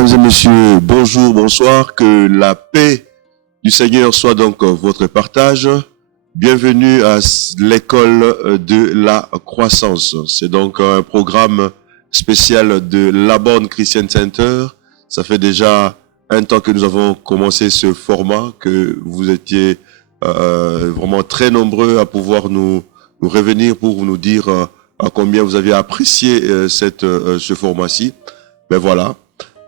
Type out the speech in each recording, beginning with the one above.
Mesdames et messieurs, bonjour, bonsoir, que la paix du Seigneur soit donc votre partage. Bienvenue à l'école de la croissance. C'est donc un programme spécial de La Borne Christian Center. Ça fait déjà un temps que nous avons commencé ce format, que vous étiez vraiment très nombreux à pouvoir nous revenir pour nous dire à combien vous avez apprécié ce format-ci. Ben voilà.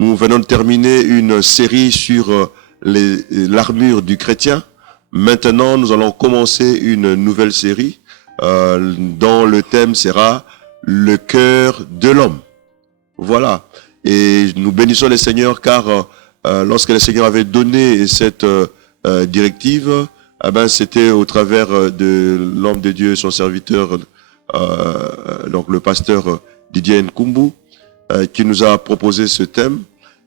Nous venons de terminer une série sur l'armure du chrétien. Maintenant, nous allons commencer une nouvelle série dont le thème sera le cœur de l'homme. Voilà. Et nous bénissons le Seigneur car lorsque le Seigneur avait donné cette directive, c'était au travers de l'homme de Dieu, son serviteur, donc le pasteur Didier Nkumbu, qui nous a proposé ce thème.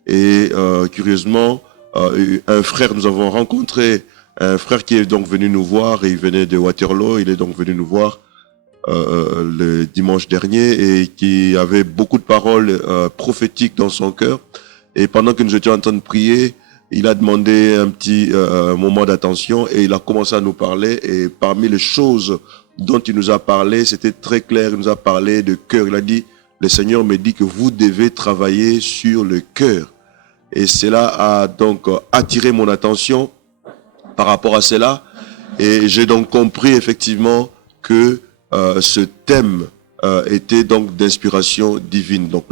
Et curieusement, un frère, nous avons rencontré un frère qui est donc venu nous voir, et il venait de Waterloo, il est donc venu nous voir le dimanche dernier et qui avait beaucoup de paroles prophétiques dans son cœur. Et pendant que nous étions en train de prier, il a demandé un petit moment d'attention et il a commencé à nous parler. Et parmi les choses dont il nous a parlé, c'était très clair, il nous a parlé de cœur. Il a dit, le Seigneur me dit que vous devez travailler sur le cœur. Et cela a donc attiré mon attention par rapport à cela. Et j'ai donc compris effectivement que ce thème était donc d'inspiration divine. Donc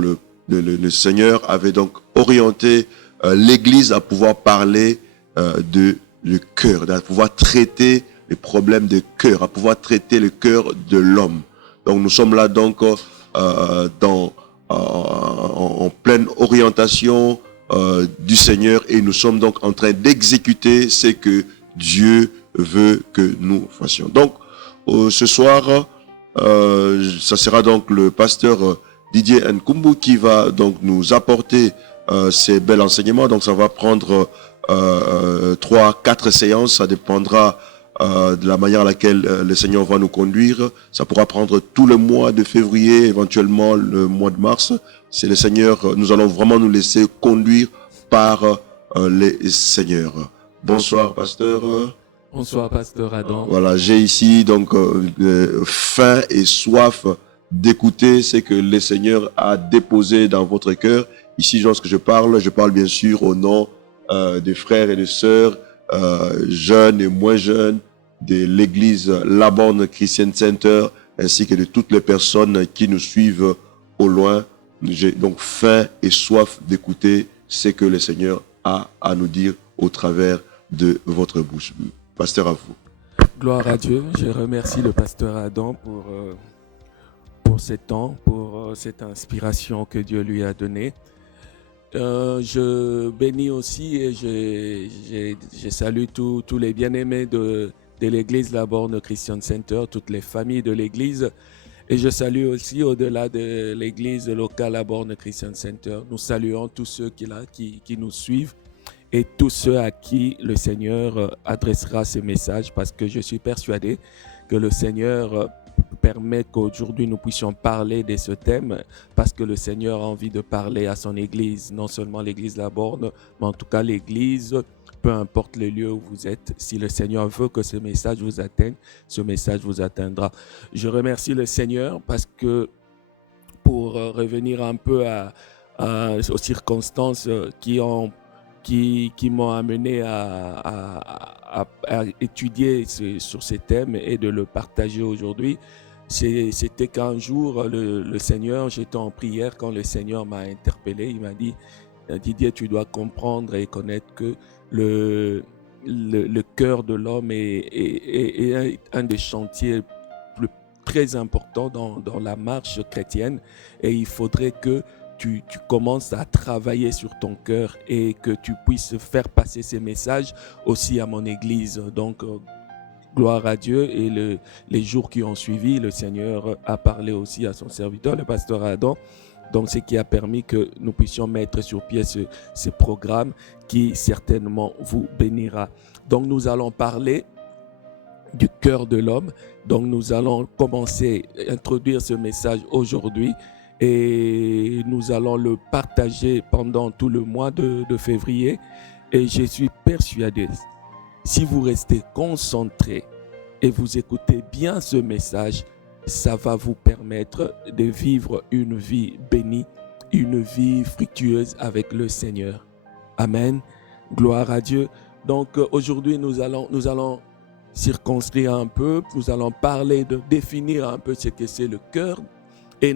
le Seigneur avait donc orienté l'Église à pouvoir parler de le cœur, à pouvoir traiter les problèmes de cœur, à pouvoir traiter le cœur de l'homme. Donc nous sommes là donc en pleine orientation du Seigneur et nous sommes donc en train d'exécuter ce que Dieu veut que nous fassions. Donc ce soir, ça sera donc le pasteur Didier Nkumbu qui va donc nous apporter ces bels enseignements. Donc ça va prendre 3-4 séances, ça dépendra de la manière à laquelle le Seigneur va nous conduire. Ça pourra prendre tout le mois de février, éventuellement le mois de mars. C'est le Seigneur, nous allons vraiment nous laisser conduire par les Seigneurs. Bonsoir, pasteur. Bonsoir, pasteur Adam. Voilà, j'ai ici donc faim et soif d'écouter ce que le Seigneur a déposé dans votre cœur. Ici, lorsque je parle bien sûr au nom des frères et des sœurs, jeunes et moins jeunes, de l'église La Borne Christian Center, ainsi que de toutes les personnes qui nous suivent au loin. J'ai donc faim et soif d'écouter ce que le Seigneur a à nous dire au travers de votre bouche. Pasteur, à vous. Gloire à Dieu. Je remercie le pasteur Adam pour ce temps, pour cette inspiration que Dieu lui a donnée. Je bénis aussi et je salue tous les bien-aimés de l'église La Borne Christian Center, toutes les familles de l'église. Et je salue aussi, au-delà de l'église locale La Borne Christian Center, nous saluons tous ceux qui nous suivent et tous ceux à qui le Seigneur adressera ce message, parce que je suis persuadé que le Seigneur permet qu'aujourd'hui nous puissions parler de ce thème, parce que le Seigneur a envie de parler à son église, non seulement l'église La Borne, mais en tout cas l'église, peu importe le lieu où vous êtes. Si le Seigneur veut que ce message vous atteigne, ce message vous atteindra. Je remercie le Seigneur parce que, pour revenir un peu aux circonstances qui m'ont amené à étudier sur ces thèmes et de le partager aujourd'hui, c'était qu'un jour, le Seigneur, j'étais en prière quand le Seigneur m'a interpellé. Il m'a dit, Didier, tu dois comprendre et connaître que le cœur de l'homme est un des chantiers très importants dans la marche chrétienne, et il faudrait que tu commences à travailler sur ton cœur et que tu puisses faire passer ces messages aussi à mon église. Donc, gloire à Dieu. Et les jours qui ont suivi, le Seigneur a parlé aussi à son serviteur, le pasteur Adam. Donc, ce qui a permis que nous puissions mettre sur pied ce programme qui certainement vous bénira. Donc, nous allons parler du cœur de l'homme. Donc, nous allons commencer à introduire ce message aujourd'hui. et nous allons le partager pendant tout le mois de février. Et je suis persuadé, si vous restez concentrés et vous écoutez bien ce message, ça va vous permettre de vivre une vie bénie, une vie fructueuse avec le Seigneur. Amen. Gloire à Dieu. Donc aujourd'hui, nous allons circonscrire un peu, nous allons parler définir un peu ce que c'est le cœur et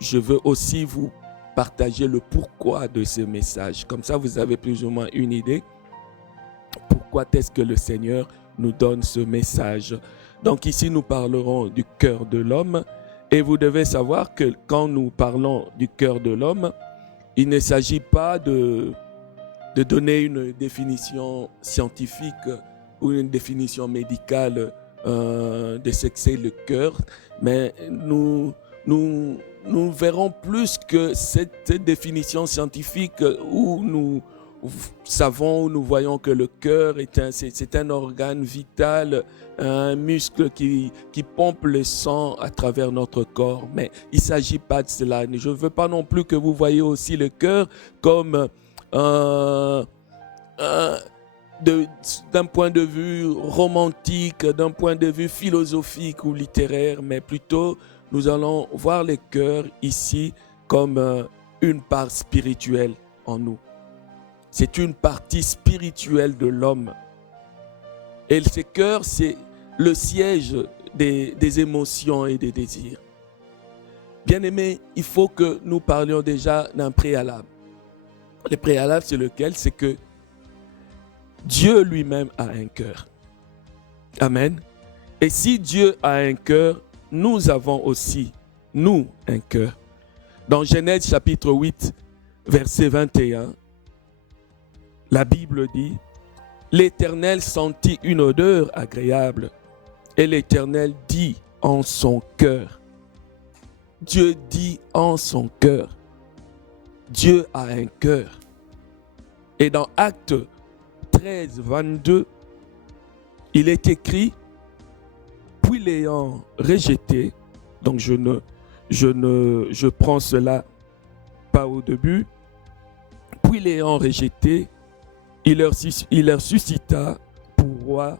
je veux aussi vous partager le pourquoi de ce message. Comme ça, vous avez plus ou moins une idée. Pourquoi est-ce que le Seigneur nous donne ce message? Donc ici, nous parlerons du cœur de l'homme. Et vous devez savoir que quand nous parlons du cœur de l'homme, il ne s'agit pas de donner une définition scientifique ou une définition médicale de ce que c'est le cœur. Mais nous verrons plus que cette définition scientifique où nous savons, nous voyons que le cœur c'est un organe vital, un muscle qui pompe le sang à travers notre corps. Mais il ne s'agit pas de cela. Je ne veux pas non plus que vous voyez aussi le cœur comme d'un point de vue romantique, d'un point de vue philosophique ou littéraire, mais plutôt nous allons voir le cœur ici comme une part spirituelle en nous. C'est une partie spirituelle de l'homme. Et ce cœur, c'est le siège des émotions et des désirs. Bien-aimés, il faut que nous parlions déjà d'un préalable. Le préalable, c'est lequel? C'est que Dieu lui-même a un cœur. Amen. Et si Dieu a un cœur, nous avons aussi, nous, un cœur. Dans Genèse chapitre 8, verset 21, la Bible dit, « L'Éternel sentit une odeur agréable, et l'Éternel dit en son cœur. » Dieu dit en son cœur. Dieu a un cœur. Et dans Actes 13, 22, il est écrit, « Puis l'ayant rejeté », donc je prends cela pas au début, « Puis l'ayant rejeté, il leur suscita pour roi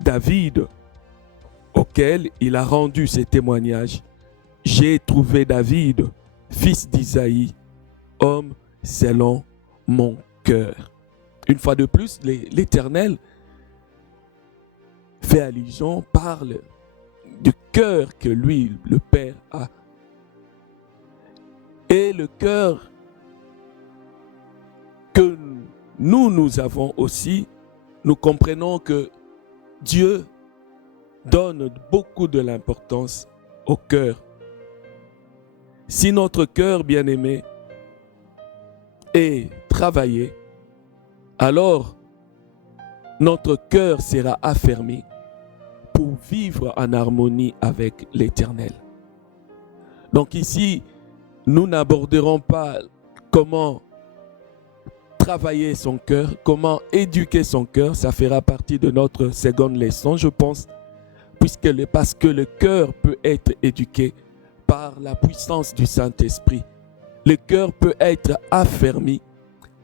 David, auquel il a rendu ses témoignages. J'ai trouvé David, fils d'Isaïe, homme selon mon cœur. » Une fois de plus, l'Éternel fait allusion, parle du cœur que lui, le Père, a. Et le cœur que nous avons aussi, nous comprenons que Dieu donne beaucoup de l'importance au cœur. Si notre cœur, bien-aimé, est travaillé, alors notre cœur sera affermi pour vivre en harmonie avec l'Éternel. Donc ici, nous n'aborderons pas comment travailler son cœur, comment éduquer son cœur. Ça fera partie de notre seconde leçon, je pense, parce que le cœur peut être éduqué par la puissance du Saint-Esprit. Le cœur peut être affermi,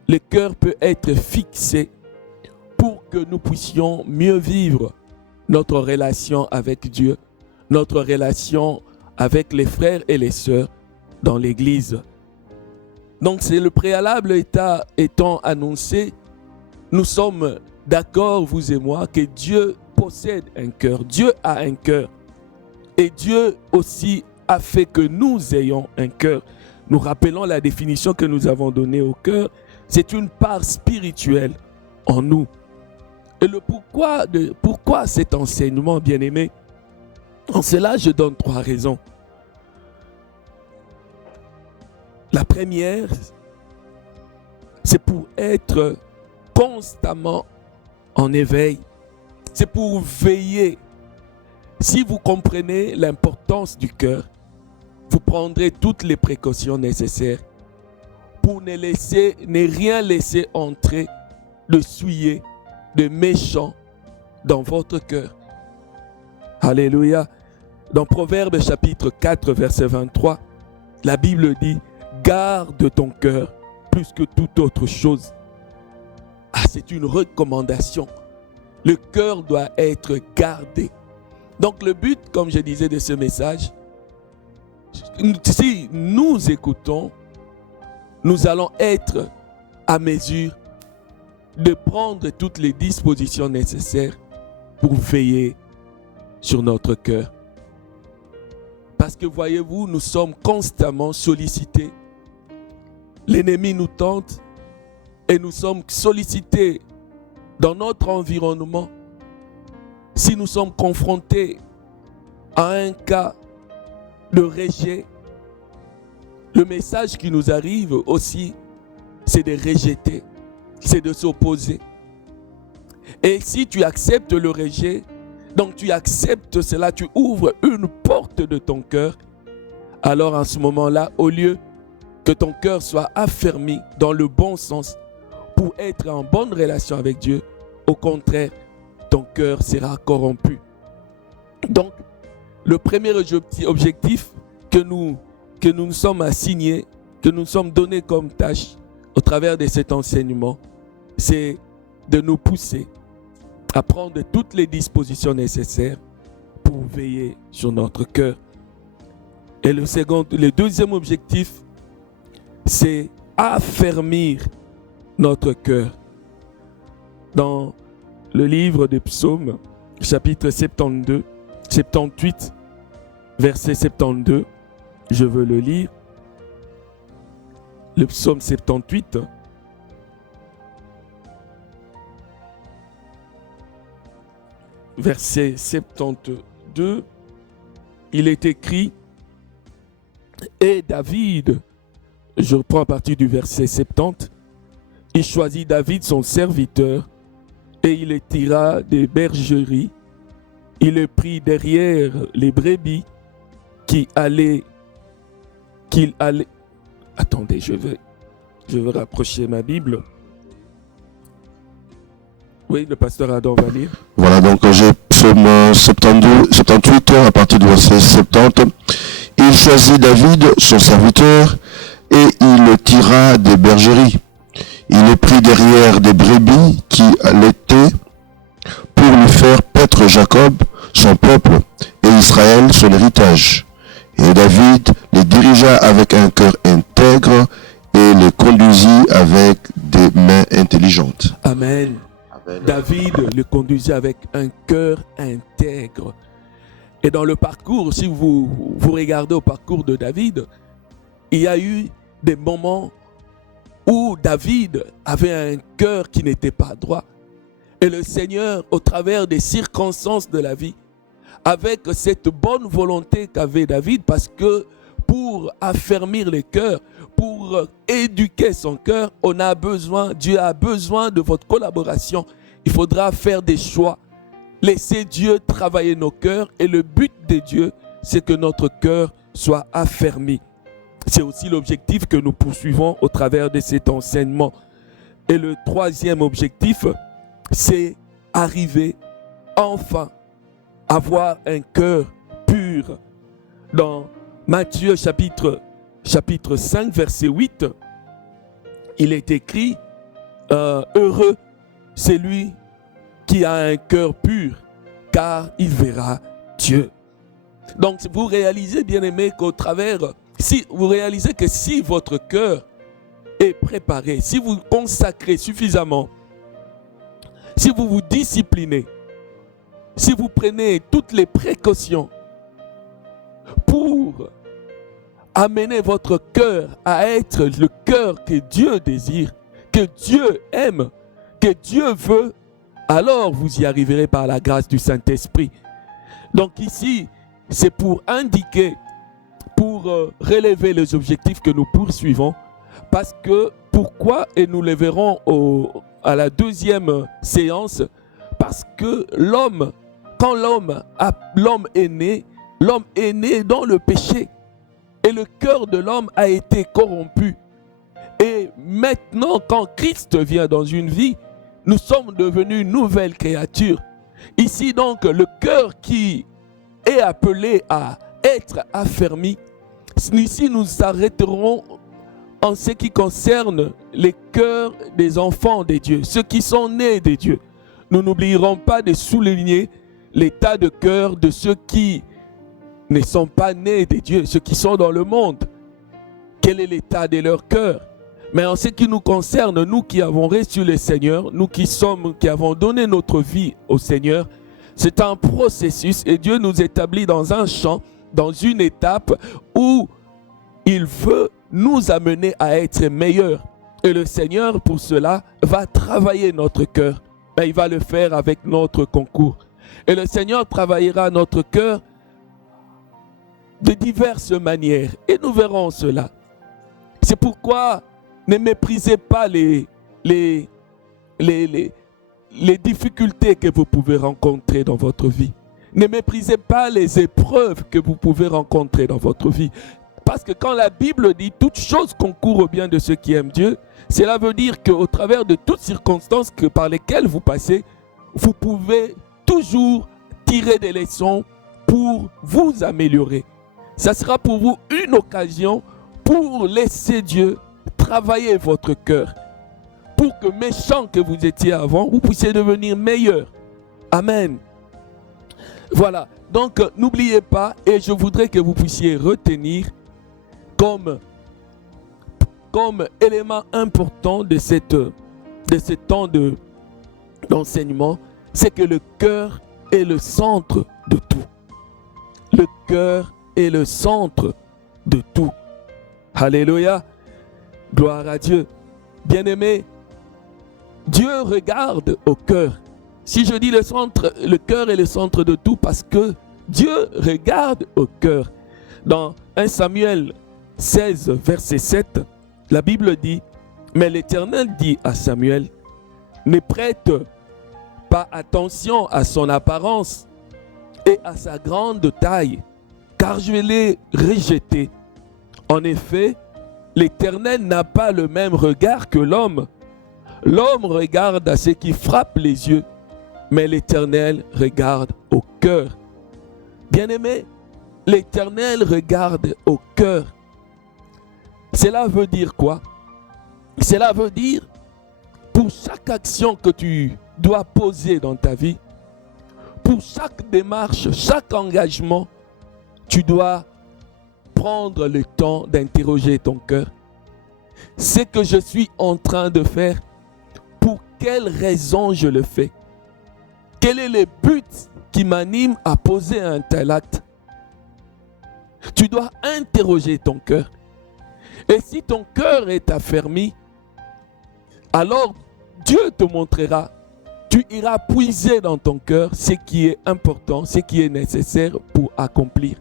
le cœur peut être fixé pour que nous puissions mieux vivre notre relation avec Dieu, notre relation avec les frères et les sœurs dans l'Église. Donc c'est le préalable étant annoncé, nous sommes d'accord, vous et moi, que Dieu possède un cœur, Dieu a un cœur. Et Dieu aussi a fait que nous ayons un cœur. Nous rappelons la définition que nous avons donnée au cœur, c'est une part spirituelle en nous. Et le pourquoi cet enseignement, bien-aimé? En cela, je donne 3 raisons. La première, c'est pour être constamment en éveil. C'est pour veiller. Si vous comprenez l'importance du cœur, vous prendrez toutes les précautions nécessaires pour ne rien laisser entrer de souillé, de méchant dans votre cœur. Alléluia. Dans Proverbes chapitre 4, verset 23, La Bible dit, garde ton cœur plus que toute autre chose. Ah, c'est une recommandation. Le cœur doit être gardé. Donc le but, comme je disais de ce message, si nous écoutons, nous allons être à mesure de prendre toutes les dispositions nécessaires pour veiller sur notre cœur. Parce que voyez-vous, nous sommes constamment sollicités. L'ennemi nous tente et nous sommes sollicités dans notre environnement. Si nous sommes confrontés à un cas de rejet, le message qui nous arrive aussi, c'est de rejeter, c'est de s'opposer. Et si tu acceptes le rejet, donc tu acceptes cela, tu ouvres une porte de ton cœur, alors en ce moment-là, au lieu que ton cœur soit affermi dans le bon sens pour être en bonne relation avec Dieu, au contraire, ton cœur sera corrompu. Donc, le premier objectif que nous nous sommes assignés, que nous sommes donnés comme tâche au travers de cet enseignement, c'est de nous pousser à prendre toutes les dispositions nécessaires pour veiller sur notre cœur. Et le deuxième objectif, c'est affermir notre cœur. Dans le livre des Psaumes, chapitre 78, verset 72, je veux le lire. Le psaume 78, verset 72, il est écrit, et David, je reprends à partir du verset 70, il choisit David son serviteur et il le tira des bergeries. Il le prit derrière les brebis qu'il allait. Attendez, je veux rapprocher ma Bible. Oui, le pasteur Adam va lire. Voilà, donc j'ai psaume 78 à partir du verset 70. Il choisit David, son serviteur, et il le tira des bergeries. Il le prit derrière des brebis qui allaitaient pour lui faire paître Jacob, son peuple, et Israël, son héritage. Et David les dirigea avec un cœur intègre et les conduisit avec des mains intelligentes. Amen. Amen. David le conduisait avec un cœur intègre. Et dans le parcours, si vous regardez au parcours de David, il y a eu des moments où David avait un cœur qui n'était pas droit. Et le Seigneur, au travers des circonstances de la vie, avec cette bonne volonté qu'avait David, parce que pour affermir le cœur, pour éduquer son cœur, Dieu a besoin de votre collaboration. Il faudra faire des choix. Laisser Dieu travailler nos cœurs. Et le but de Dieu, c'est que notre cœur soit affermi. C'est aussi l'objectif que nous poursuivons au travers de cet enseignement. Et le troisième objectif, c'est arriver enfin à avoir un cœur pur. Dans Matthieu chapitre 5, verset 8, il est écrit « Heureux c'est lui qui a un cœur pur, car il verra Dieu. » Donc vous réalisez, bien-aimés, qu'au travers... Si vous réalisez que si votre cœur est préparé, si vous consacrez suffisamment, si vous vous disciplinez, si vous prenez toutes les précautions pour amener votre cœur à être le cœur que Dieu désire, que Dieu aime, que Dieu veut, alors vous y arriverez par la grâce du Saint-Esprit. Donc ici, c'est pour indiquer, pour relever les objectifs que nous poursuivons. Parce que, pourquoi, et nous les verrons à la deuxième séance, parce que quand l'homme est né dans le péché. Et le cœur de l'homme a été corrompu. Et maintenant, quand Christ vient dans une vie, nous sommes devenus une nouvelle créature. Ici donc, le cœur qui est appelé à être affermi, Ici, nous s'arrêterons en ce qui concerne les cœurs des enfants de Dieu, ceux qui sont nés de Dieu. Nous n'oublierons pas de souligner l'état de cœur de ceux qui ne sont pas nés de Dieu, ceux qui sont dans le monde. Quel est l'état de leur cœur? Mais en ce qui nous concerne, nous qui avons reçu le Seigneur, nous qui avons donné notre vie au Seigneur, c'est un processus et Dieu nous établit dans un champ, dans une étape où il veut nous amener à être meilleurs. Et le Seigneur, pour cela, va travailler notre cœur. Mais il va le faire avec notre concours. Et le Seigneur travaillera notre cœur de diverses manières. Et nous verrons cela. C'est pourquoi ne méprisez pas les difficultés que vous pouvez rencontrer dans votre vie. Ne méprisez pas les épreuves que vous pouvez rencontrer dans votre vie. Parce que quand la Bible dit « toutes choses concourent au bien de ceux qui aiment Dieu », cela veut dire qu'au travers de toutes circonstances par lesquelles vous passez, vous pouvez toujours tirer des leçons pour vous améliorer. Ça sera pour vous une occasion pour laisser Dieu travailler votre cœur. Pour que méchant que vous étiez avant, vous puissiez devenir meilleur. Amen. Voilà. Donc, n'oubliez pas, et je voudrais que vous puissiez retenir comme élément important de ce temps d'enseignement, c'est que le cœur est le centre de tout. Le cœur est le centre de tout. Alléluia. Gloire à Dieu. Bien-aimé, Dieu regarde au cœur. Si je dis le cœur est le centre de tout, parce que Dieu regarde au cœur. Dans 1 Samuel 16, verset 7, la Bible dit, « Mais l'Éternel dit à Samuel, ne prête pas attention à son apparence et à sa grande taille, car je l'ai rejeté. En effet, l'Éternel n'a pas le même regard que l'homme. L'homme regarde à ce qui frappe les yeux, mais l'Éternel regarde au cœur. » Bien-aimé, l'Éternel regarde au cœur. Cela veut dire quoi? Cela veut dire, pour chaque action que tu dois poser dans ta vie, pour chaque démarche, chaque engagement, tu dois prendre le temps d'interroger ton cœur. Ce que je suis en train de faire, pour quelle raison je le fais? Quel est le but qui m'anime à poser un tel acte? Tu dois interroger ton cœur. Et si ton cœur est affermi, alors Dieu te montrera. Tu iras puiser dans ton cœur ce qui est important, ce qui est nécessaire pour accomplir.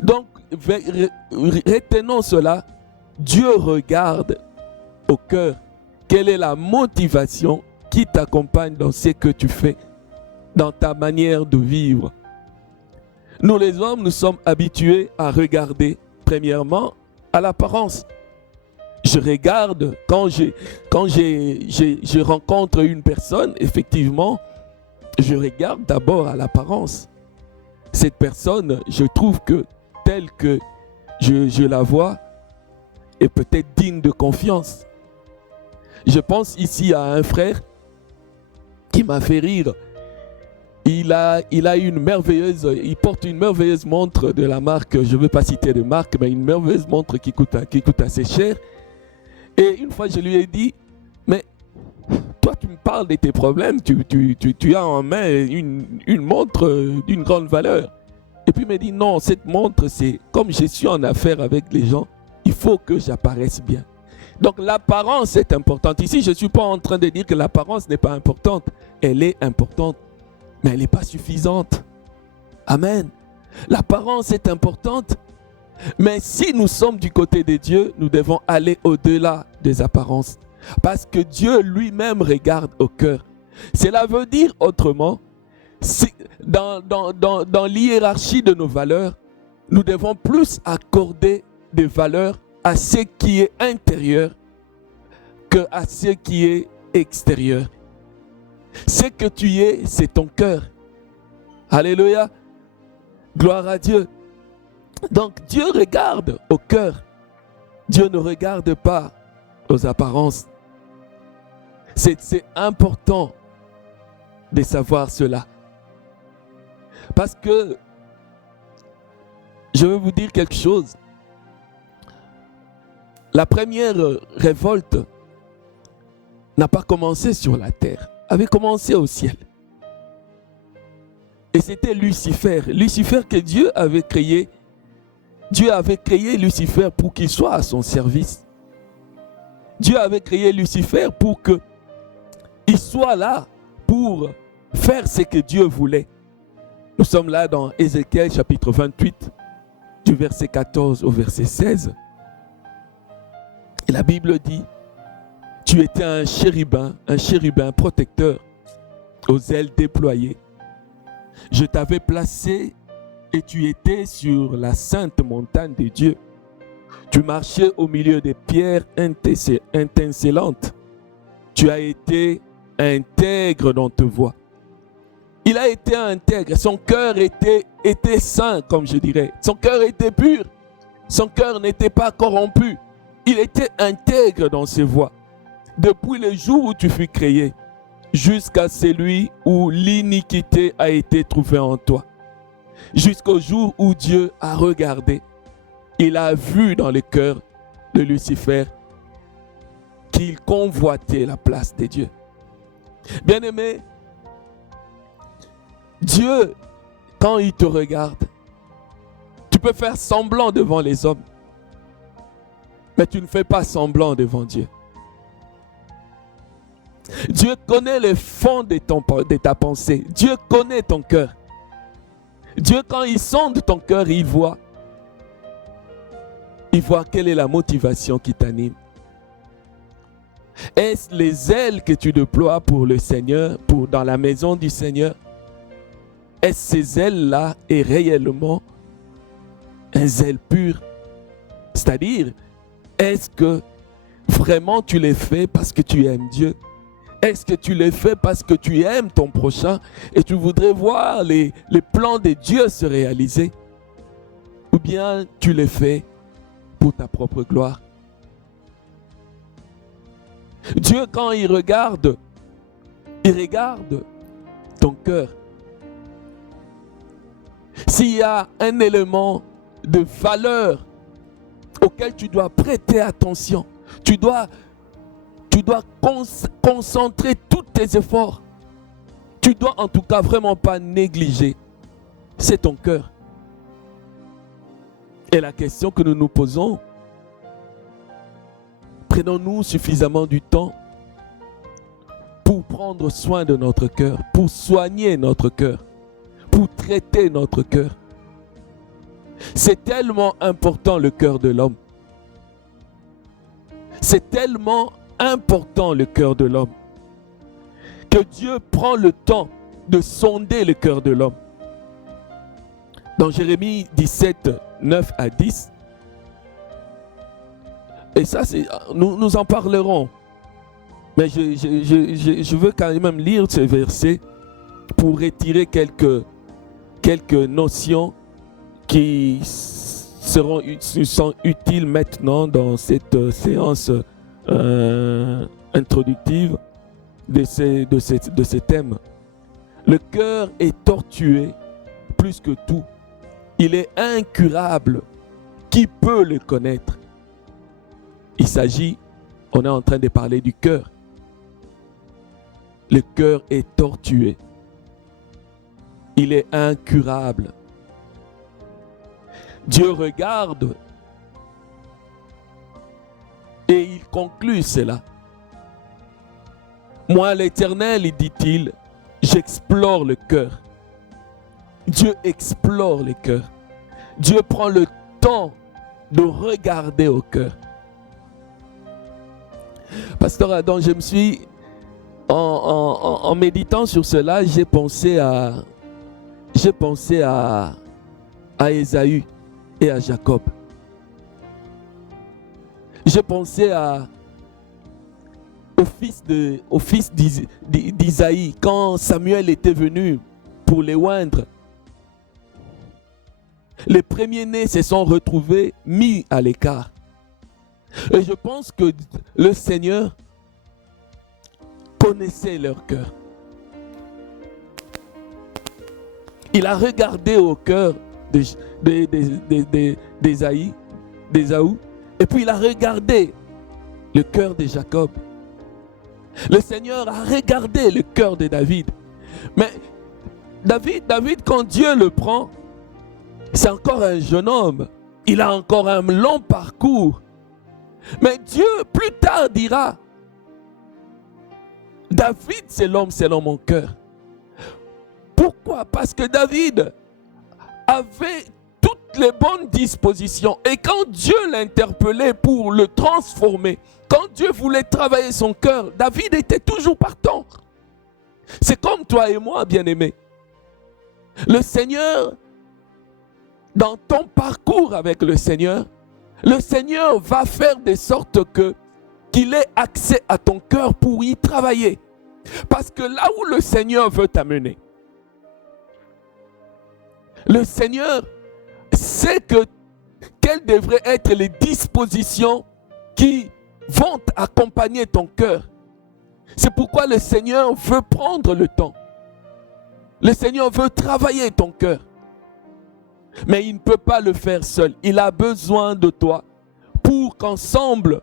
Donc, retenons cela. Dieu regarde au cœur. Quelle est la motivation qui t'accompagne dans ce que tu fais, dans ta manière de vivre? Nous les hommes, nous sommes habitués à regarder, premièrement, à l'apparence. Je regarde, quand je rencontre une personne, effectivement, je regarde d'abord à l'apparence. Cette personne, je trouve que telle que je la vois, est peut-être digne de confiance. Je pense ici à un frère qui m'a fait rire. Il porte une merveilleuse montre de la marque, je ne veux pas citer de marque, mais une merveilleuse montre qui coûte assez cher. Et une fois, je lui ai dit, mais toi, tu me parles de tes problèmes, tu as en main une montre d'une grande valeur. Et puis il m'a dit, non, cette montre, c'est comme je suis en affaire avec les gens, il faut que j'apparaisse bien. Donc l'apparence est importante. Ici, je ne suis pas en train de dire que l'apparence n'est pas importante. Elle est importante, mais elle n'est pas suffisante. Amen. L'apparence est importante, mais si nous sommes du côté de Dieu, nous devons aller au-delà des apparences. Parce que Dieu lui-même regarde au cœur. Cela veut dire autrement, dans l'hiérarchie de nos valeurs, nous devons plus accorder des valeurs à ce qui est intérieur que à ce qui est extérieur. Ce que tu es, c'est ton cœur. Alléluia. Gloire à Dieu. Donc Dieu regarde au cœur. Dieu ne regarde pas aux apparences. C'est important de savoir cela. Parce que je vais vous dire quelque chose. La première révolte n'a pas commencé sur la terre, avait commencé au ciel. Et c'était Lucifer. Lucifer que Dieu avait créé. Dieu avait créé Lucifer pour qu'il soit à son service. Dieu avait créé Lucifer pour qu'il soit là pour faire ce que Dieu voulait. Nous sommes là dans Ézéchiel chapitre 28, du verset 14 au verset 16. Et la Bible dit, tu étais un chérubin protecteur aux ailes déployées. Je t'avais placé et tu étais sur la sainte montagne de Dieu. Tu marchais au milieu des pierres étincelantes. Tu as été intègre dans tes voies. Il a été intègre. Son cœur était saint, comme je dirais. Son cœur était pur. Son cœur n'était pas corrompu. Il était intègre dans ses voies. Depuis le jour où tu fus créé, jusqu'à celui où l'iniquité a été trouvée en toi. Jusqu'au jour où Dieu a regardé, il a vu dans le cœur de Lucifer qu'il convoitait la place de Dieu. Bien-aimé, Dieu, quand il te regarde, tu peux faire semblant devant les hommes, mais tu ne fais pas semblant devant Dieu. Dieu connaît le fond de ta pensée. Dieu connaît ton cœur. Dieu, quand il sonde ton cœur, il voit quelle est la motivation qui t'anime. Est-ce les ailes que tu déploies pour le Seigneur, dans la maison du Seigneur? Est-ce ces ailes-là est réellement un zèle pur? C'est-à-dire, est-ce que vraiment tu les fais parce que tu aimes Dieu? Est-ce que tu les fais parce que tu aimes ton prochain et tu voudrais voir les plans de Dieu se réaliser? Ou bien tu les fais pour ta propre gloire? Dieu, quand il regarde ton cœur. S'il y a un élément de valeur auquel tu dois prêter attention, tu dois concentrer tous tes efforts. Tu dois en tout cas vraiment pas négliger. C'est ton cœur. Et la question que nous nous posons, prenons-nous suffisamment du temps pour prendre soin de notre cœur, pour soigner notre cœur, pour traiter notre cœur? C'est tellement important le cœur de l'homme. C'est tellement important le cœur de l'homme que Dieu prend le temps de sonder le cœur de l'homme. Dans Jérémie 17, 9 à 10, et ça nous en parlerons, mais je veux quand même lire ce verset pour retirer quelques notions qui sont utiles maintenant dans cette séance introductive de ces thèmes. Le cœur est tortué plus que tout. Il est incurable. Qui peut le connaître? On est en train de parler du cœur. Le cœur est tortué. Il est incurable. Dieu regarde et il conclut cela. Moi, l'Éternel, dit-il, j'explore le cœur. Dieu explore le cœur. Dieu prend le temps de regarder au cœur. Pasteur Adam, je me suis, en méditant sur cela, j'ai pensé à Ésaü et à Jacob. J'ai pensé au fils d'Isaïe, quand Samuel était venu pour les oindre. Les premiers-nés se sont retrouvés mis à l'écart. Et je pense que le Seigneur connaissait leur cœur. Il a regardé au cœur d'Ésaü, et puis il a regardé le cœur de Jacob. Le Seigneur a regardé le cœur de David. Mais David, quand Dieu le prend, c'est encore un jeune homme. Il a encore un long parcours. Mais Dieu, plus tard, dira, David, c'est l'homme selon mon cœur. Pourquoi? Parce que David avait toutes les bonnes dispositions. Et quand Dieu l'interpellait pour le transformer, quand Dieu voulait travailler son cœur, David était toujours partant. C'est comme toi et moi, bien-aimés. Le Seigneur, dans ton parcours avec le Seigneur va faire de sorte qu'il ait accès à ton cœur pour y travailler. Parce que là où le Seigneur veut t'amener, le Seigneur sait quelles devraient être les dispositions qui vont accompagner ton cœur. C'est pourquoi le Seigneur veut prendre le temps. Le Seigneur veut travailler ton cœur. Mais il ne peut pas le faire seul. Il a besoin de toi pour qu'ensemble,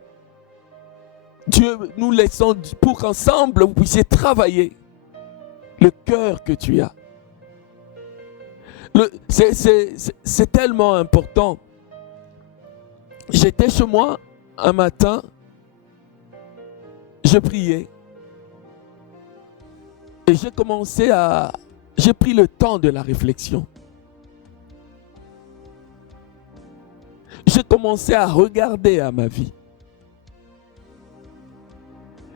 Dieu nous laissons, pour qu'ensemble vous puissiez travailler le cœur que tu as. C'est tellement important. J'étais chez moi un matin, je priais et j'ai pris le temps de la réflexion. J'ai commencé à regarder à ma vie.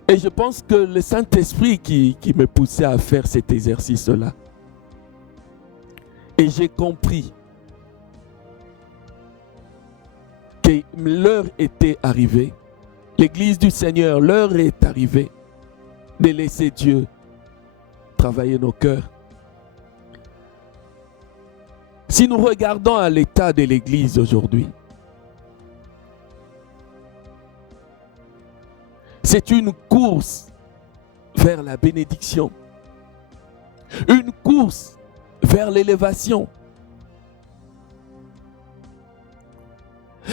Et je pense que le Saint-Esprit qui me poussait à faire cet exercice-là. Et j'ai compris que l'heure était arrivée. L'Église du Seigneur, l'heure est arrivée de laisser Dieu travailler nos cœurs. Si nous regardons à l'état de l'Église aujourd'hui, c'est une course vers la bénédiction, une course vers l'élévation.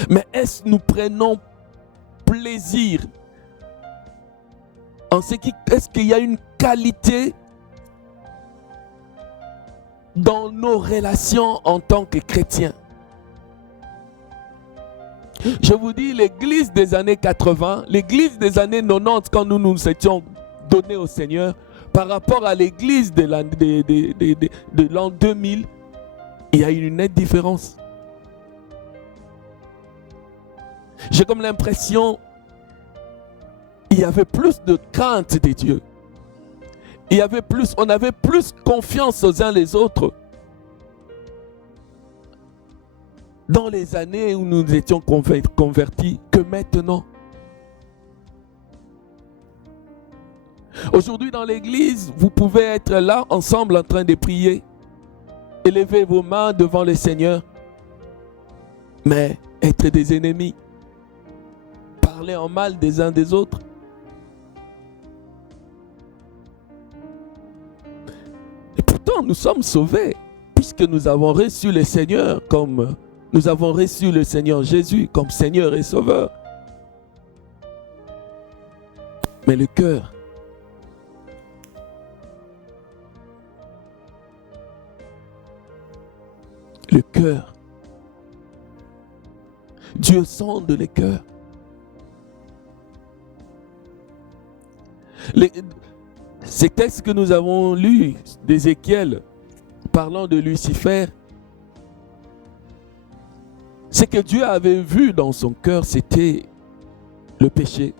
Mais est-ce que nous prenons plaisir en est-ce qu'il y a une qualité dans nos relations en tant que chrétiens? Je vous dis, l'église des années 80, l'église des années 90, quand nous nous étions donnés au Seigneur, par rapport à l'église de l'an 2000, il y a une nette différence. J'ai comme l'impression qu'il y avait plus de crainte de Dieu. On avait plus confiance aux uns les autres. Dans les années où nous étions convertis que maintenant. Aujourd'hui dans l'église, vous pouvez être là ensemble en train de prier, élever vos mains devant le Seigneur, mais être des ennemis, parler en mal des uns des autres. Et pourtant nous sommes sauvés, puisque nous avons reçu le Seigneur comme... Nous avons reçu le Seigneur Jésus comme Seigneur et Sauveur. Mais le cœur, Dieu sonde les cœurs. Ces textes que nous avons lus d'Ézéchiel parlant de Lucifer, ce que Dieu avait vu dans son cœur, c'était le péché.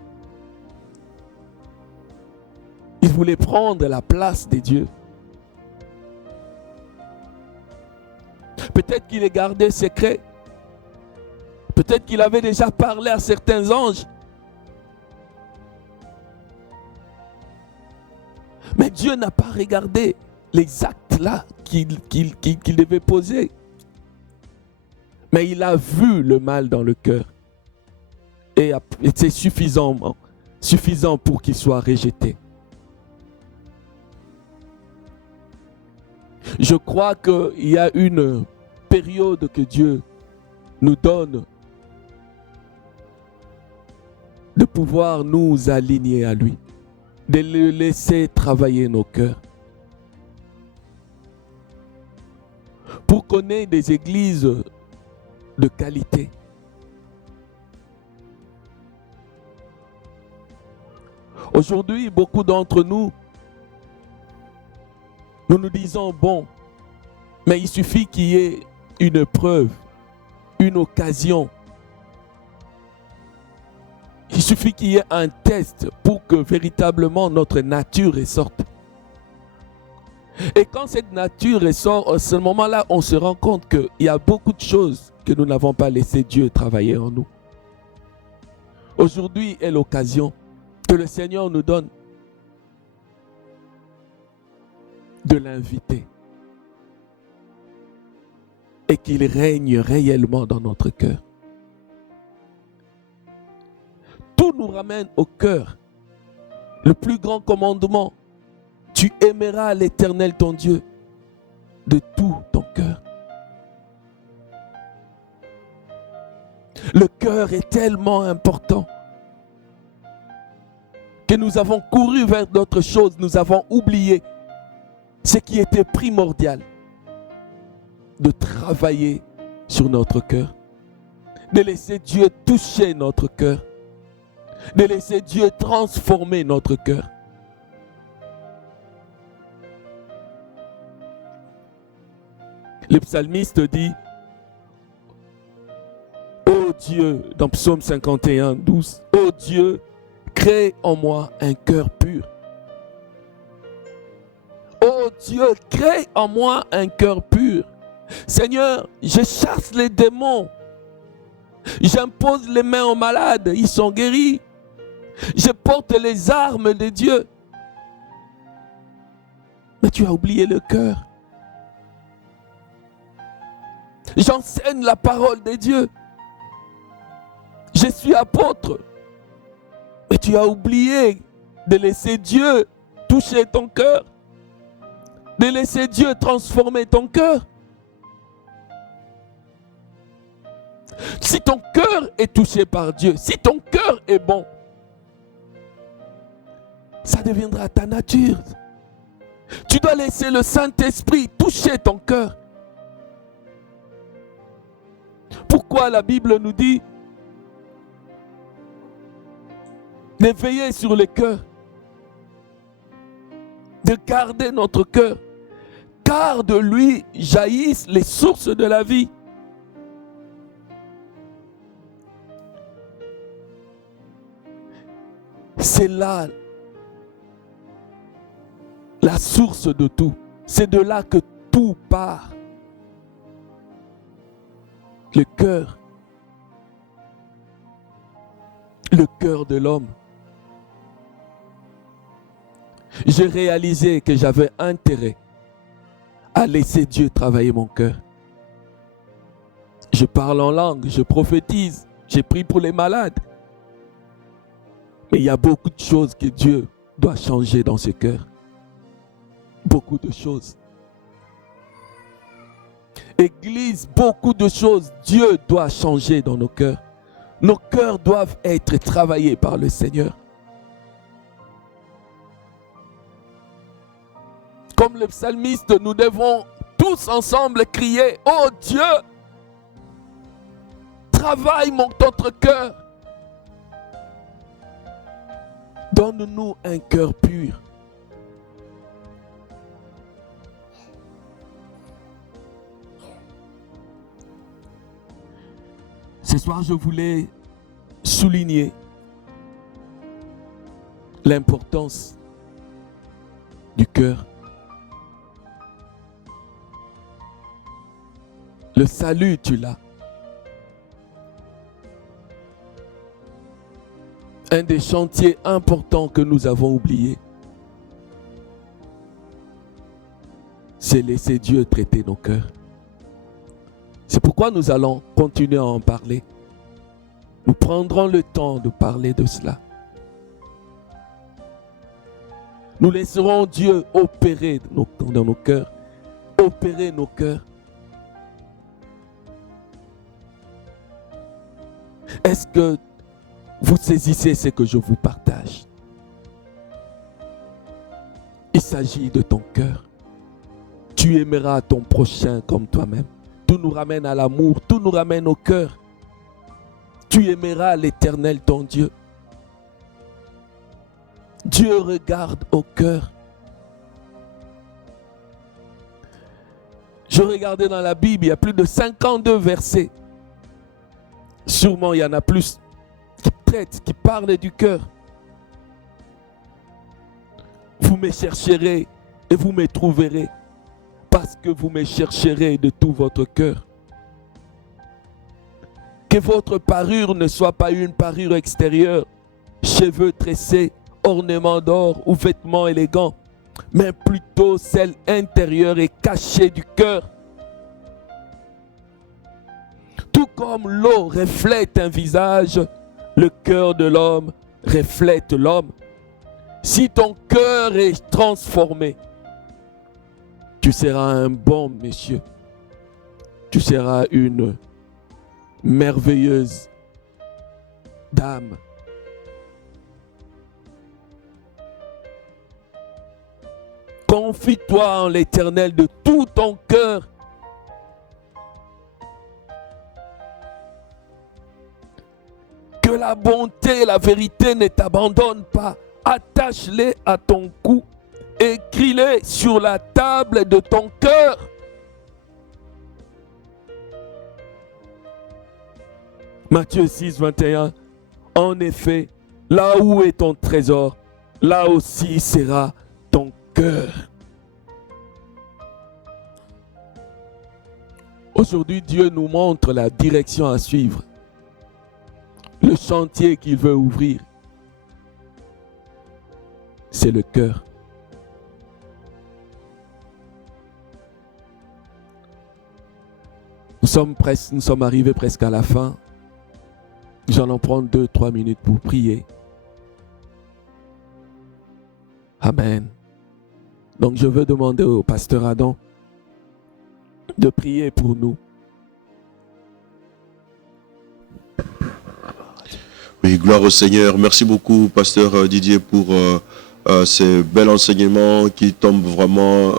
Il voulait prendre la place de Dieu. Peut-être qu'il les gardait secrets. Peut-être qu'il avait déjà parlé à certains anges. Mais Dieu n'a pas regardé les actes là qu'il devait poser. Mais il a vu le mal dans le cœur. Et c'est suffisant pour qu'il soit rejeté. Je crois qu'il y a une période que Dieu nous donne de pouvoir nous aligner à lui, de le laisser travailler nos cœurs. Pour qu'on ait des églises de qualité. Aujourd'hui, beaucoup d'entre nous, nous nous disons, bon, mais il suffit qu'il y ait une preuve, une occasion. Il suffit qu'il y ait un test pour que véritablement notre nature ressorte. Et quand cette nature ressort, à ce moment-là, on se rend compte qu'il y a beaucoup de choses que nous n'avons pas laissé Dieu travailler en nous. Aujourd'hui est l'occasion que le Seigneur nous donne de l'inviter et qu'il règne réellement dans notre cœur. Tout nous ramène au cœur. Le plus grand commandement, tu aimeras l'Éternel ton Dieu de tout ton cœur. Le cœur est tellement important que nous avons couru vers d'autres choses, nous avons oublié ce qui était primordial, de travailler sur notre cœur, de laisser Dieu toucher notre cœur, de laisser Dieu transformer notre cœur. Le psalmiste dit, ô Dieu, dans Psaume 51, 12, ô Dieu, crée en moi un cœur pur. Ô Dieu, crée en moi un cœur pur. Seigneur, je chasse les démons. J'impose les mains aux malades, ils sont guéris. Je porte les armes de Dieu. Mais tu as oublié le cœur. J'enseigne la parole de Dieu. Je suis apôtre. Mais tu as oublié de laisser Dieu toucher ton cœur. De laisser Dieu transformer ton cœur. Si ton cœur est touché par Dieu, si ton cœur est bon, ça deviendra ta nature. Tu dois laisser le Saint-Esprit toucher ton cœur. Pourquoi la Bible nous dit de veiller sur le cœur, de garder notre cœur, car de lui jaillissent les sources de la vie. C'est là la source de tout. C'est de là que tout part. Le cœur de l'homme. J'ai réalisé que j'avais intérêt à laisser Dieu travailler mon cœur. Je parle en langue, je prophétise, j'ai prié pour les malades. Mais il y a beaucoup de choses que Dieu doit changer dans ce cœur. Beaucoup de choses. Église, beaucoup de choses, Dieu doit changer dans nos cœurs. Nos cœurs doivent être travaillés par le Seigneur. Comme le psalmiste, nous devons tous ensemble crier, oh Dieu, travaille notre cœur. Donne-nous un cœur pur. Ce soir, je voulais souligner l'importance du cœur. Le salut, tu l'as. Un des chantiers importants que nous avons oublié, c'est laisser Dieu traiter nos cœurs. C'est pourquoi nous allons continuer à en parler. Nous prendrons le temps de parler de cela. Nous laisserons Dieu opérer dans nos cœurs, opérer nos cœurs. Est-ce que vous saisissez ce que je vous partage? Il s'agit de ton cœur. Tu aimeras ton prochain comme toi-même. Tout nous ramène à l'amour, tout nous ramène au cœur. Tu aimeras l'Éternel ton Dieu. Dieu regarde au cœur. Je regardais dans la Bible, il y a plus de 52 versets. Sûrement il y en a plus qui traitent, qui parlent du cœur. Vous me chercherez et vous me trouverez, parce que vous me chercherez de tout votre cœur. Que votre parure ne soit pas une parure extérieure, cheveux tressés, ornements d'or ou vêtements élégants, mais plutôt celle intérieure et cachée du cœur. Tout comme l'eau reflète un visage, le cœur de l'homme reflète l'homme. Si ton cœur est transformé, tu seras un bon monsieur. Tu seras une merveilleuse dame. Confie-toi en l'Éternel de tout ton cœur. Que la bonté et la vérité ne t'abandonnent pas. Attache-les à ton cou. Écris-les sur la table de ton cœur. Matthieu 6, 21. En effet, là où est ton trésor, là aussi sera ton cœur. Aujourd'hui, Dieu nous montre la direction à suivre. Le chantier qu'il veut ouvrir, c'est le cœur. Nous sommes arrivés presque à la fin. Nous allons prendre 2-3 minutes pour prier. Amen. Donc je veux demander au pasteur Adam de prier pour nous. Oui, gloire au Seigneur. Merci beaucoup, pasteur Didier, pour ces bels enseignements qui tombent vraiment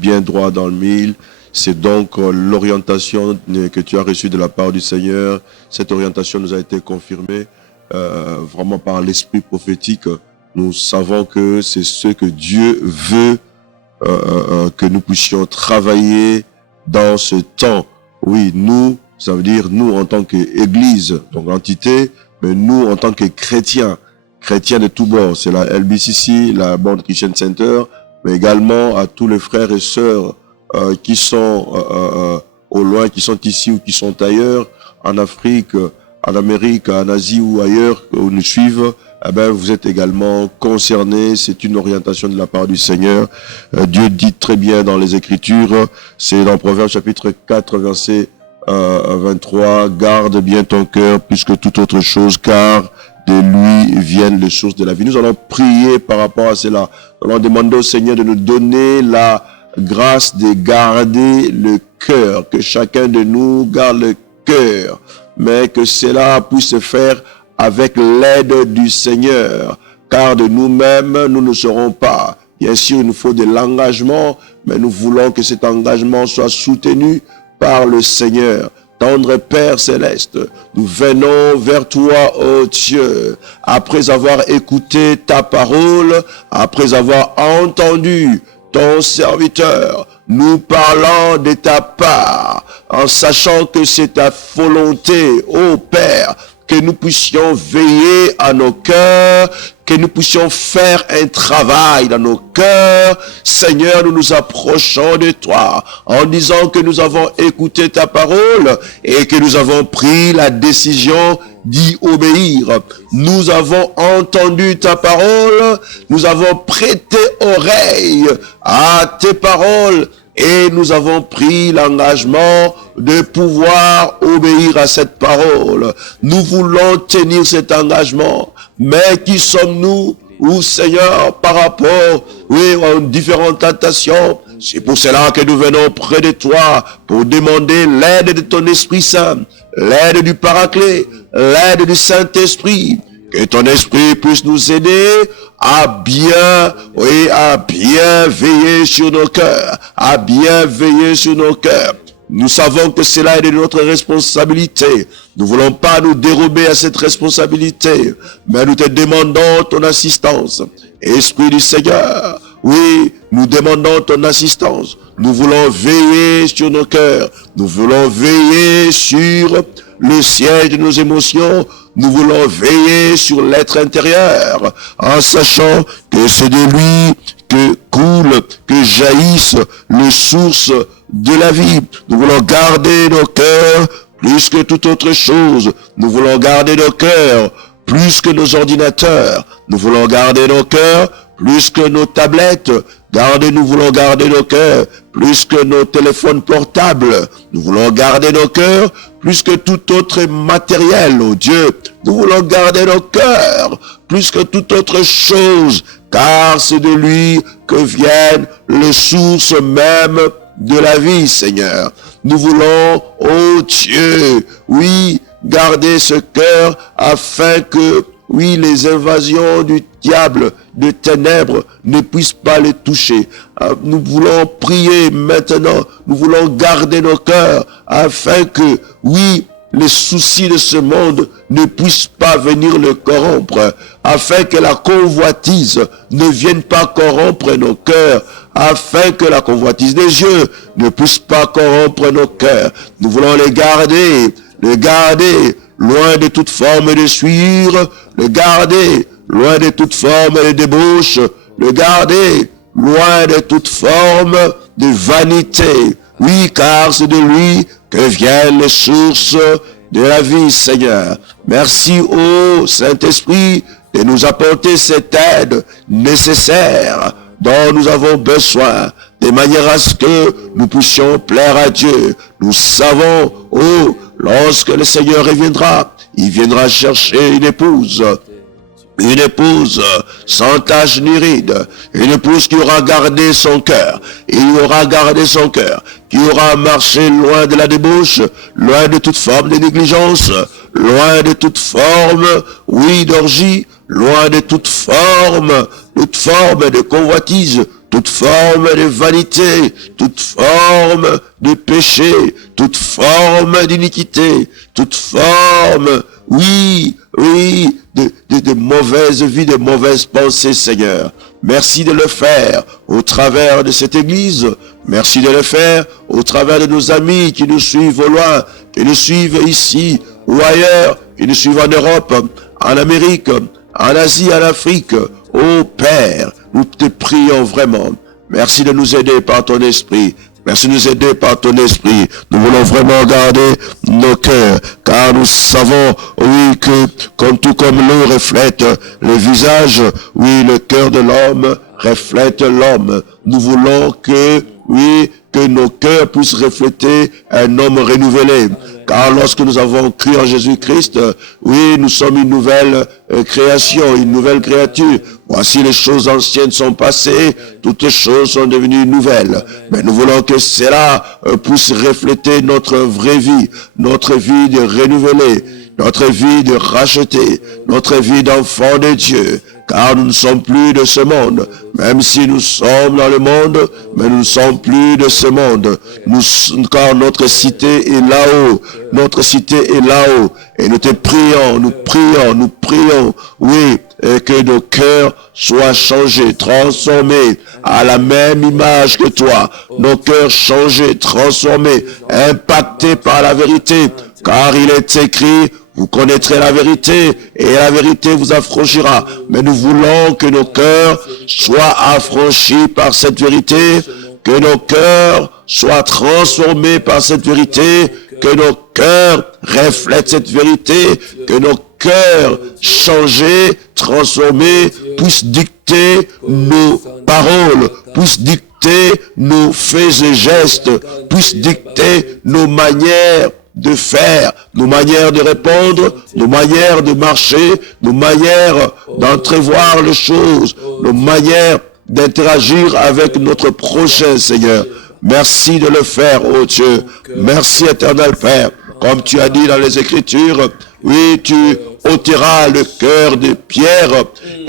bien droit dans le mille. C'est donc l'orientation que tu as reçue de la part du Seigneur. Cette orientation nous a été confirmée vraiment par l'esprit prophétique. Nous savons que c'est ce que Dieu veut que nous puissions travailler dans ce temps. Oui, nous, ça veut dire nous en tant qu'Église, donc entité, mais nous en tant que chrétiens de tous bords. C'est la LBCC, la Born Christian Center, mais également à tous les frères et sœurs qui sont au loin, qui sont ici ou qui sont ailleurs, en Afrique, en Amérique, en Asie ou ailleurs, où nous suivent. Eh ben, vous êtes également concernés. C'est une orientation de la part du Seigneur. Dieu dit très bien dans les Écritures, c'est dans Proverbes chapitre 4, verset 23, garde bien ton cœur plus que toute autre chose, car de lui viennent les sources de la vie. Nous allons prier par rapport à cela. Nous allons demander au Seigneur de nous donner la grâce de garder le cœur, que chacun de nous garde le cœur, mais que cela puisse se faire avec l'aide du Seigneur, car de nous-mêmes, nous ne serons pas. Bien sûr, il nous faut de l'engagement, mais nous voulons que cet engagement soit soutenu par le Seigneur. Tendre Père Céleste, nous venons vers toi, ô Dieu, après avoir écouté ta parole, après avoir entendu ton serviteur nous parlant de ta part, en sachant que c'est ta volonté, ô Père, que nous puissions veiller à nos cœurs, que nous puissions faire un travail dans nos cœurs. Seigneur, nous nous approchons de toi en disant que nous avons écouté ta parole et que nous avons pris la décision d'y obéir. Nous avons entendu ta parole, nous avons prêté oreille à tes paroles et nous avons pris l'engagement de pouvoir obéir à cette parole. Nous voulons tenir cet engagement. Mais qui sommes-nous, ou Seigneur, par rapport, aux différentes tentations? C'est pour cela que nous venons près de toi pour demander l'aide de ton Esprit Saint, l'aide du Paraclet, l'aide du Saint-Esprit. Que ton Esprit puisse nous aider à bien veiller sur nos cœurs, à bien veiller sur nos cœurs. Nous savons que cela est de notre responsabilité. Nous ne voulons pas nous dérober à cette responsabilité, mais nous te demandons ton assistance. Esprit du Seigneur, oui, nous demandons ton assistance. Nous voulons veiller sur nos cœurs. Nous voulons veiller sur le siège de nos émotions. Nous voulons veiller sur l'être intérieur, en sachant que c'est de lui que coule, que jaillissent les sources de la vie. Nous voulons garder nos cœurs plus que toute autre chose. Nous voulons garder nos cœurs plus que nos ordinateurs. Nous voulons garder nos cœurs plus que nos tablettes. Nous voulons garder nos cœurs plus que nos téléphones portables. Nous voulons garder nos cœurs plus que tout autre matériel, oh Dieu. Nous voulons garder nos cœurs plus que toute autre chose, car c'est de lui que viennent les sources même de la vie, Seigneur. Nous voulons, oh Dieu, oui, garder ce cœur afin que, oui, les invasions du diable, de ténèbres, ne puissent pas les toucher. Nous voulons prier maintenant, nous voulons garder nos cœurs afin que, oui, les soucis de ce monde ne puissent pas venir le corrompre, afin que la convoitise ne vienne pas corrompre nos cœurs, afin que la convoitise des yeux ne puisse pas corrompre nos cœurs. Nous voulons les garder loin de toute forme de souillure, le garder loin de toute forme de débauche, le garder loin de toute forme de vanité. Oui, car c'est de lui que viennent les sources de la vie, Seigneur. Merci, ô Saint-Esprit, de nous apporter cette aide nécessaire dont nous avons besoin, de manière à ce que nous puissions plaire à Dieu. Nous savons, oh, lorsque le Seigneur reviendra, il viendra chercher une épouse sans tache ni ride, une épouse qui aura gardé son cœur, qui aura marché loin de la débauche, loin de toute forme de négligence, loin de toute forme, oui, d'orgie, loin de toute forme de convoitise, toute forme de vanité, toute forme de péché, toute forme d'iniquité, toute forme, oui, de mauvaise vie, de mauvaises pensées, Seigneur. Merci de le faire au travers de cette église. Merci de le faire au travers de nos amis qui nous suivent au loin, qui nous suivent ici ou ailleurs, qui nous suivent en Europe, en Amérique, en Asie, en Afrique. Ô Père, nous te prions vraiment. Merci de nous aider par ton esprit. Merci de nous aider par ton esprit. Nous voulons vraiment garder nos cœurs, car nous savons, oui, que tout comme l'eau reflète le visage, oui, le cœur de l'homme reflète l'homme. Nous voulons que, oui, que nos cœurs puissent refléter un homme renouvelé. Car lorsque nous avons cru en Jésus-Christ, oui, nous sommes une nouvelle création, une nouvelle créature. Voici les choses anciennes sont passées, toutes choses sont devenues nouvelles. Mais nous voulons que cela puisse refléter notre vraie vie, notre vie de renouveler, notre vie de racheter, notre vie d'enfant de Dieu. Car nous ne sommes plus de ce monde. Même si nous sommes dans le monde, mais nous ne sommes plus de ce monde. Car notre cité est là-haut. Notre cité est là-haut. Et nous te prions, nous prions, oui, et que nos cœurs soient changés, transformés à la même image que toi. Nos cœurs changés, transformés, impactés par la vérité. Car il est écrit, vous connaîtrez la vérité et la vérité vous affranchira. Mais nous voulons que nos cœurs soient affranchis par cette vérité, que nos cœurs soient transformés par cette vérité, que nos cœurs reflètent cette vérité, que nos cœurs changés, transformés, puissent dicter nos paroles, puissent dicter dicter nos faits et gestes, puisse dicter nos manières de faire, nos manières de répondre, nos manières de marcher, nos manières d'entrevoir les choses, nos manières d'interagir avec notre prochain, Seigneur. Merci de le faire, ô Dieu. Merci, éternel Père. Comme tu as dit dans les Écritures, oui, tu ôteras le cœur de pierre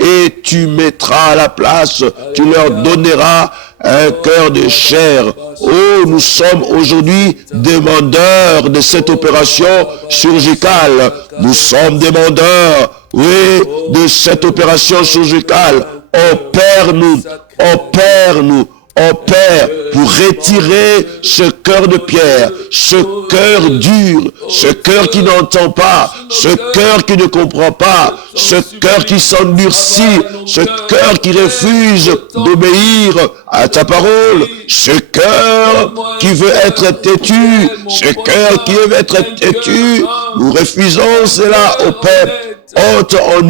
et tu mettras à la place, tu leur donneras un cœur de chair. Oh, nous sommes aujourd'hui demandeurs de cette opération chirurgicale. Nous sommes demandeurs, oui, de cette opération chirurgicale. Opère-nous, opère-nous. Oh Père, pour retirer ce cœur de pierre, ce cœur dur, ce cœur qui n'entend pas, ce cœur qui ne comprend pas, ce cœur qui s'endurcit, ce cœur qui refuse d'obéir à ta parole, ce cœur qui veut être têtu, ce cœur qui veut être têtu, nous refusons cela, oh Père. Ôte en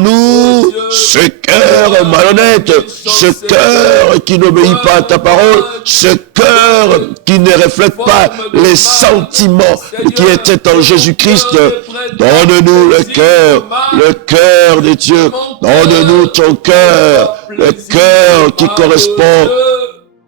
nous ce cœur malhonnête, ce cœur qui n'obéit pas à ta parole, ce cœur qui ne reflète pas les sentiments qui étaient en Jésus-Christ. Donne-nous le cœur de Dieu. Donne-nous ton cœur, le cœur qui correspond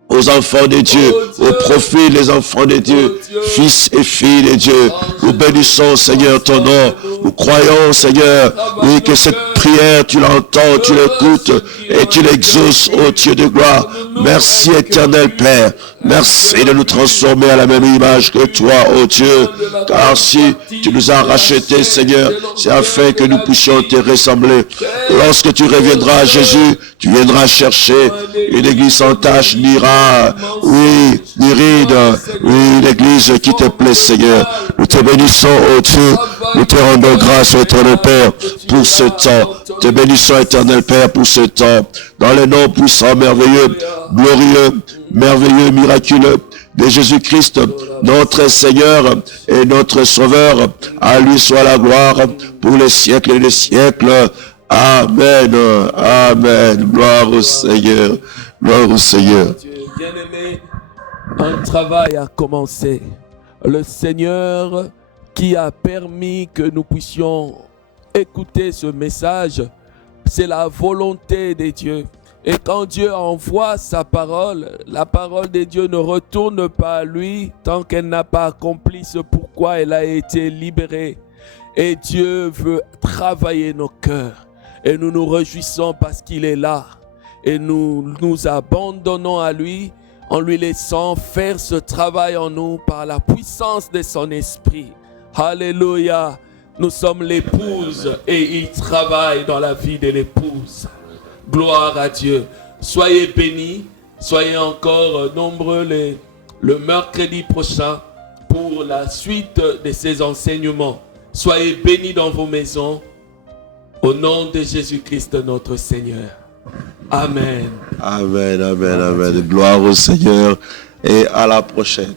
aux enfants de Dieu, au profil des enfants de Dieu, fils et filles de Dieu. Nous bénissons, Seigneur, ton nom. Nous croyons, Seigneur, oui, que cette prière, tu l'entends, tu l'écoutes et tu l'exauces, ô Dieu de gloire. Merci, éternel Père. Merci de nous transformer à la même image que toi, ô Dieu. Car si tu nous as rachetés, Seigneur, c'est afin que nous puissions te ressembler. Lorsque tu reviendras, Jésus, tu viendras chercher une église sans tache, ni rat, oui, ni ride, oui, l'église qui te plaît, Seigneur. Nous te bénissons, ô Dieu. Nous te rendons grâce, éternel Père, pour ce temps. Te bénissons, éternel Père, pour ce temps. Dans le nom puissant, merveilleux, glorieux, merveilleux, miraculeux de Jésus-Christ, notre Seigneur et notre Sauveur. À lui soit la gloire pour les siècles et les siècles. Amen. Amen. Gloire au Seigneur. Gloire au Seigneur. Bien-aimé, un travail a commencé. Le Seigneur qui a permis que nous puissions écouter ce message, c'est la volonté de Dieu. Et quand Dieu envoie sa parole, la parole de Dieu ne retourne pas à lui tant qu'elle n'a pas accompli ce pourquoi elle a été libérée. Et Dieu veut travailler nos cœurs. Et nous nous réjouissons parce qu'il est là. Et nous nous abandonnons à lui en lui laissant faire ce travail en nous par la puissance de son esprit. Alléluia. Nous sommes l'épouse et il travaille dans la vie de l'épouse. Gloire à Dieu. Soyez bénis. Soyez encore nombreux le mercredi prochain pour la suite de ces enseignements. Soyez bénis dans vos maisons. Au nom de Jésus-Christ notre Seigneur. Amen. Amen, amen, amen. Gloire au Seigneur et à la prochaine.